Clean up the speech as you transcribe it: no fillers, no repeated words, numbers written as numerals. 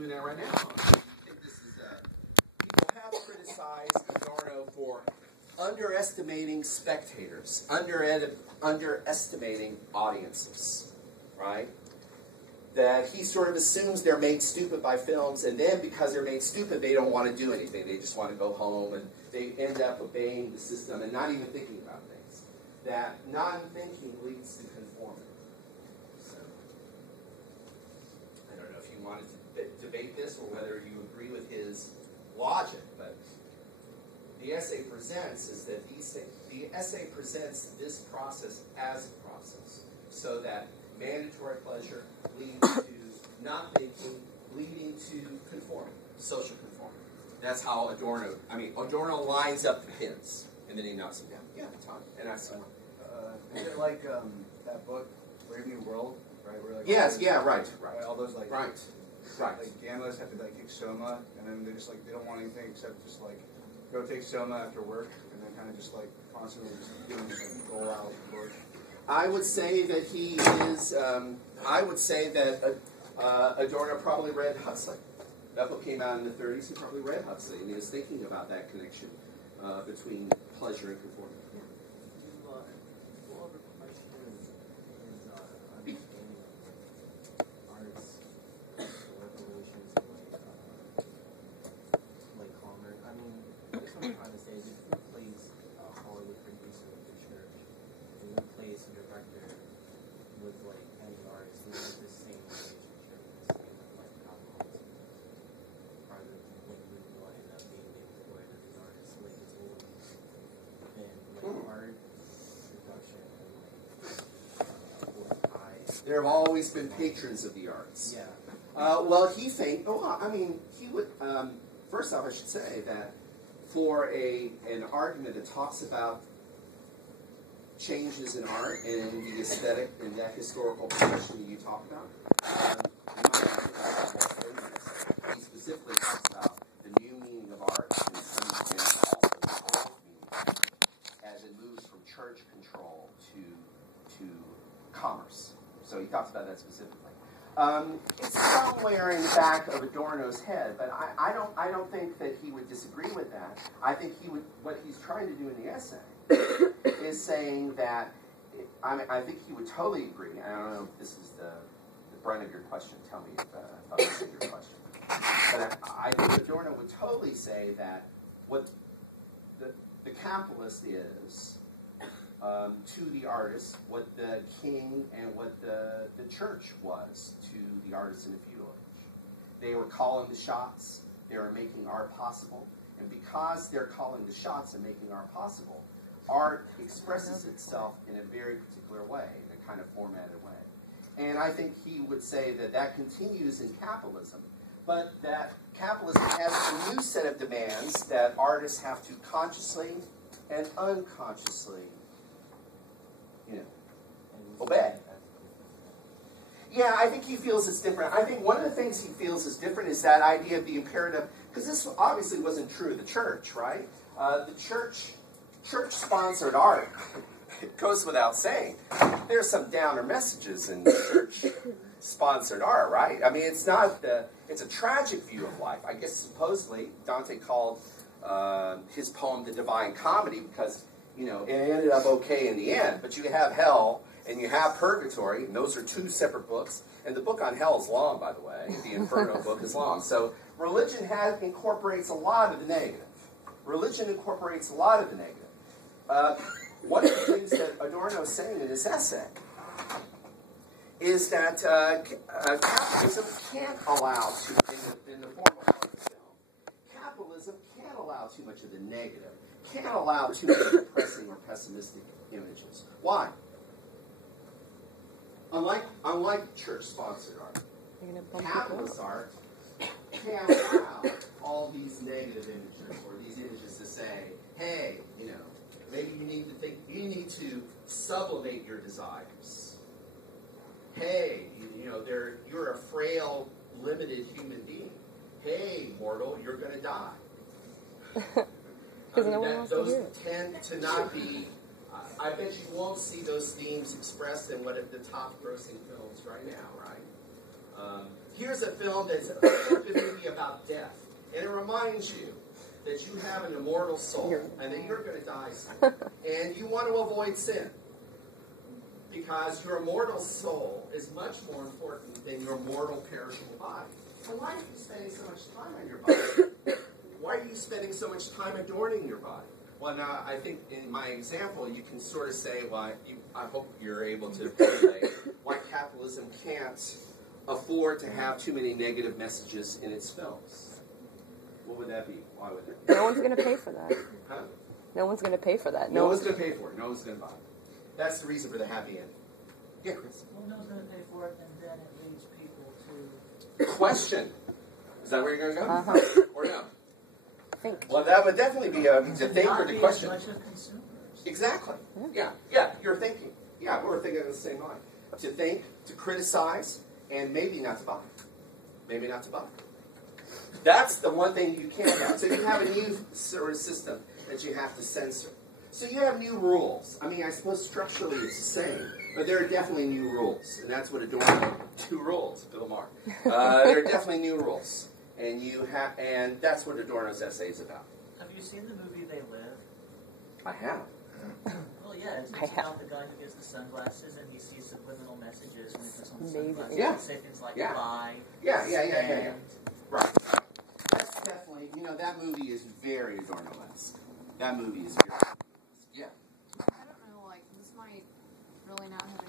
doing that right now. I think this is, people have criticized Adorno for underestimating spectators, underestimating audiences, right? That he sort of assumes they're made stupid by films, and then because they're made stupid, they don't want to do anything. They just want to go home, and they end up obeying the system and not even thinking about things. That non-thinking leads to conformity. So, I don't know if you wanted to debate this or whether you agree with his logic, but the essay presents is that the essay presents this process as a process, so that mandatory pleasure leads to not thinking, leading to conformity, social conformity. That's how Adorno lines up the pins, and then he knocks them down. Yeah, Tom, and I said, is it like that book, Brave New World, right? Where, like, yes, right. All those like Right. Like gamblers have to like take soma, and then they just like they don't want anything except just like go take soma after work, and then kind of just like constantly just doing this like roll out work. I would say that he is. I would say that Adorno probably read Huxley. That book came out in the 30s. He probably read Huxley, and he was thinking about that connection between pleasure and conformity. Well, the question is understanding arts, like relations to like commerce. I mean, what I'm trying to say is if you replace a Hollywood producer with the church, and you replace a director with like any artist, they have the same relationship, the same like alcoholism. Rather than what we will end up being able to whatever these artists like it's old and like art production and like high. There have always been patrons of the arts. Yeah. Well, he think. He would. First off, I should say that for an argument that talks about changes in art and the aesthetic and that historical progression that you talk about, he specifically talks about the new meaning of art and also the old meaning as it moves from church control to commerce. So he talks about that specifically. It's somewhere in the back of Adorno's head, but I don't think that he would disagree with that. I think what he's trying to do in the essay is saying that, I think he would totally agree, and I don't know if this is the brunt of your question, tell me if this is your question, but I think Adorno would totally say that what the capitalist is to the artist, what the king and what the church was to the artist in the feudal age. They were calling the shots, they were making art possible, and because they're calling the shots and making art possible, art expresses itself in a very particular way, in a kind of formatted way. And I think he would say that that continues in capitalism, but that capitalism has a new set of demands that artists have to consciously and unconsciously obey. Yeah, I think he feels it's different. I think one of the things he feels is different is that idea of the imperative, because this obviously wasn't true of the church, right? The church-sponsored art, it goes without saying, there's some downer messages in church-sponsored art, right? I mean, it's a tragic view of life. I guess supposedly Dante called his poem The Divine Comedy because it ended up okay in the end, but you have hell and you have purgatory, and those are two separate books, and the book on hell is long, by the way. The Inferno book is long. So religion incorporates a lot of the negative. Religion incorporates a lot of the negative. One of the things that Adorno is saying in his essay is that capitalism can't allow in the form of art and film, capitalism can't allow too much of the negative, can't allow too many depressing or pessimistic images. Why? Unlike church-sponsored art, capitalist art can't allow all these negative images or these images to say, hey, maybe you need to sublimate your desires. Hey, you're a frail, limited human being. Hey, mortal, you're going to die. Those tend to not be. I bet you won't see those themes expressed in one of the top grossing films right now, right? here's a film that's a feel-good movie about death, and it reminds you that you have an immortal soul and that you're going to die soon, and you want to avoid sin because your immortal soul is much more important than your mortal, perishable body. So why are you spending so much time on your body? Why are you spending so much time adorning your body? Well, now, I think in my example, you can sort of say, well, I hope you're able to relate why capitalism can't afford to have too many negative messages in its films. What would that be? Why would that be? No one's going to pay for that. Huh? No one's going to pay for that. No one's going to pay for it. No one's going to buy it. That's the reason for the happy end. Yeah, Chris? Well, no one's going to pay for it, and then it leads people to... Question. Is that where you're going to go? Uh-huh. Or no? Think. Well, that would definitely be a think or the question. Not be as much of consumers. Exactly. Yeah, you're thinking. Yeah, we're thinking of the same line. To think, to criticize, and maybe not to buy. Maybe not to buy. That's the one thing you can't have. So you have a new sort of system that you have to censor. So you have new rules. I mean, I suppose structurally it's the same, but there are definitely new rules, and that's what Adorno. 2 rules, Bill Maher. There are definitely new rules, and that's what Adorno's essay is about. Have you seen the movie They Live? I have. Well, yeah, it's about the guy who gets the sunglasses and he sees subliminal messages when he puts on the sunglasses. Yeah. And say things like Yeah. lie. Yeah. Right. That's definitely, that movie is very Adorno-esque. That movie is very Adorno-esque. Yeah. I don't know, this might really not have